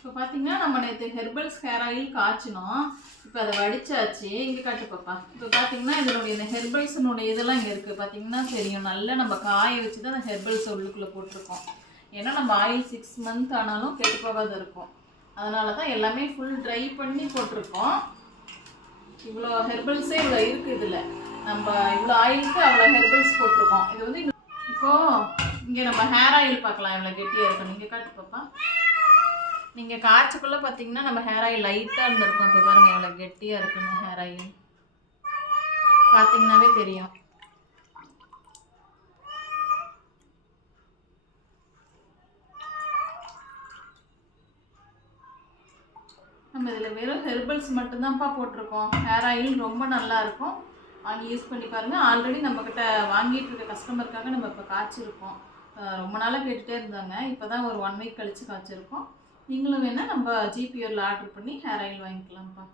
இப்போ பார்த்தீங்கன்னா நம்ம நேற்று ஹெர்பல்ஸ் ஹேர் ஆயில் காய்ச்சினோம். இப்போ அதை வடிச்சாச்சு. இங்கே காட்டு பாப்பா. இப்போ பார்த்தீங்கன்னா இதனுடைய இந்த ஹெர்பல்ஸினுடைய இதெல்லாம் இங்கே இருக்குது. பார்த்தீங்கன்னா தெரியும், நல்லா நம்ம காய வச்சு தான் அந்த ஹெர்பல்ஸ் உள்ளுக்குள்ளே போட்டிருக்கோம். ஏன்னா நம்ம ஆயில் 6 மந்த் ஆனாலும் கெட்டு போகாத இருக்கும். அதனால தான் எல்லாமே ஃபுல் ட்ரை பண்ணி போட்டிருக்கோம். இவ்வளோ ஹெர்பல்ஸே இவ்வளோ இருக்குது இதில். நம்ம இவ்வளோ ஆயிலுக்கு அவ்வளோ ஹெர்பல்ஸ் போட்டிருக்கோம். இது வந்து இப்போது இங்கே நம்ம ஹேர் ஆயில் பார்க்கலாம் எவ்வளோ கெட்டியாக இருக்கும். நீங்கள் காட்டு பாப்பா. நீங்கள் காய்ச்சக்குள்ளே பார்த்தீங்கன்னா நம்ம ஹேர் ஆயில் லைட்டாக இருந்திருக்கும். இப்போ பாருங்கள் எவ்வளோ கெட்டியாக இருக்குன்னு ஹேர் ஆயில் பார்த்தீங்கன்னாவே தெரியும். நம்ம இதில் வெறும் ஹெர்பல்ஸ் மட்டும்தான்ப்பா போட்டிருக்கோம். ஹேர் ஆயில் ரொம்ப நல்லாயிருக்கும், வாங்கி யூஸ் பண்ணி பாருங்கள். ஆல்ரெடி நம்மக்கிட்ட வாங்கிட்டு இருக்க கஸ்டமருக்காக நம்ம இப்போ காய்ச்சிருக்கோம். ரொம்ப நாளாக கேட்டுகிட்டே இருந்தாங்க. இப்போ தான் ஒரு 1 வீக் கழித்து காய்ச்சிருக்கோம். நீங்களும் வேணால் நம்ம ஜிபியூரில் ஆர்டர் பண்ணி ஹேர் ஆயில் வாங்கிக்கலாம்ப்பா.